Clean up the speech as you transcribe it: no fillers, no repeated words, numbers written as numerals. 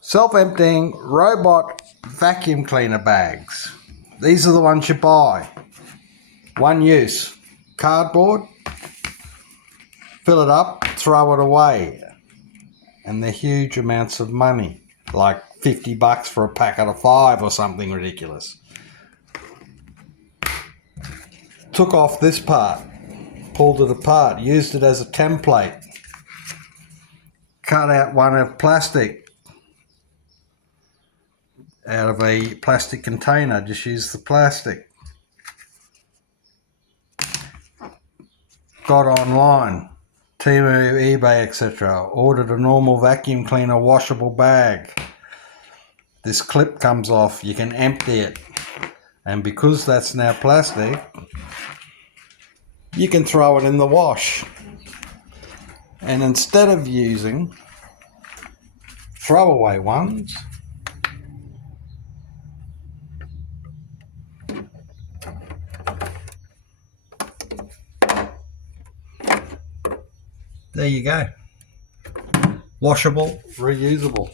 Self-emptying robot vacuum cleaner bags. These are the ones you buy. One use. Cardboard. Fill it up, throw it away. And they're huge amounts of money. Like $50 for a packet of 5 or something ridiculous. Took off this part. Pulled it apart. Used it as a template. Cut out one of plastic. Out of a plastic container, just use the plastic. Got online, Temu, eBay, etc. Ordered a normal vacuum cleaner washable bag. This clip comes off, you can empty it. And because that's now plastic, you can throw it in the wash. And instead of using throwaway ones, there you go. Washable, reusable.